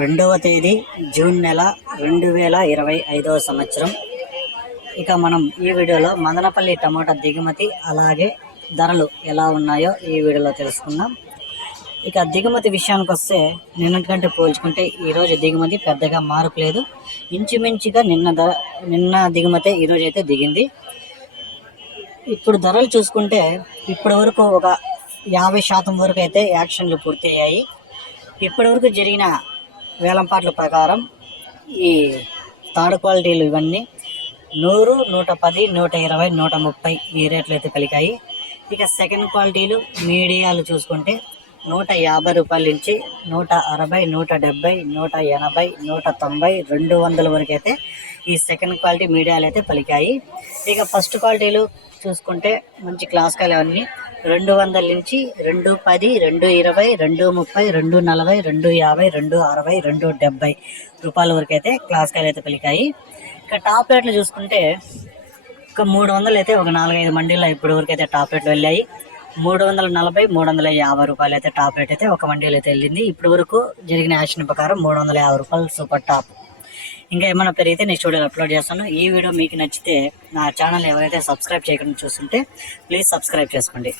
రెండవ తేదీ జూన్ నెల రెండు వేల ఇరవై ఐదవ సంవత్సరం. ఇక మనం ఈ వీడియోలో మదనపల్లి టమాటా దిగుమతి అలాగే ధరలు ఎలా ఉన్నాయో ఈ వీడియోలో తెలుసుకుందాం. ఇక దిగుమతి విషయానికి వస్తే నిన్నటికంటే పోల్చుకుంటే ఈరోజు దిగుమతి పెద్దగా మార్పు లేదు. ఇంచుమించుగా నిన్న ధర నిన్న దిగుమతి ఈరోజు అయితే దిగింది. ఇప్పుడు ధరలు చూసుకుంటే ఇప్పటి వరకు ఒక యాభై శాతం వరకు అయితే యాక్షన్లు పూర్తయ్యాయి. ఇప్పటివరకు ఇప్పటి వరకు జరిగిన వేలంపాట్ల ప్రకారం ఈ థర్డ్ క్వాలిటీలు ఇవన్నీ నూరు నూట పది నూట ఇరవై నూట ముప్పై ఈ రేట్లు అయితే పలికాయి ఇక సెకండ్ క్వాలిటీలు మీడియాలు చూసుకుంటే నూట యాభై రూపాయల నుంచి నూట అరవై నూట డెబ్బై నూట ఎనభై నూట తొంభై రెండు వందల వరకు అయితే ఈ సెకండ్ క్వాలిటీ మీడియాలు అయితే పలికాయి. ఇక ఫస్ట్ క్వాలిటీలు చూసుకుంటే మంచి క్లాస్ కాయలు అవన్నీ రెండు వందల నుంచి రెండు పది రెండు ఇరవై రెండు ముప్పై రెండు నలభై రెండు యాభై రెండు అరవై రెండు డెబ్బై రూపాయల వరకు అయితే క్లాస్కాయలు అయితే పలికాయి. ఇక టాప్ రేట్లు చూసుకుంటే ఒక మూడు వందలు అయితే ఒక నాలుగైదు మండీలో ఇప్పటి వరకు అయితే టాప్ రేట్లు వెళ్ళాయి. మూడు వందల నలభై మూడు వందల యాభై రూపాయలు అయితే టాప్ రేట్ అయితే ఒక మండీలో అయితే వెళ్ళింది. ఇప్పటి వరకు జరిగిన యాక్షన్ ప్రకారం మూడు వందల యాభై రూపాయలు సూపర్ టాప్. ఇంకా ఏమైనా పెరిగితే నెక్స్ట్ వీడియోలో అప్లోడ్ చేస్తాను. ఈ వీడియో మీకు నచ్చితే నా ఛానల్ ఎవరైతే సబ్స్క్రైబ్ చేయకుండా చూస్తుంటే ప్లీజ్ సబ్స్క్రైబ్ చేసుకోండి.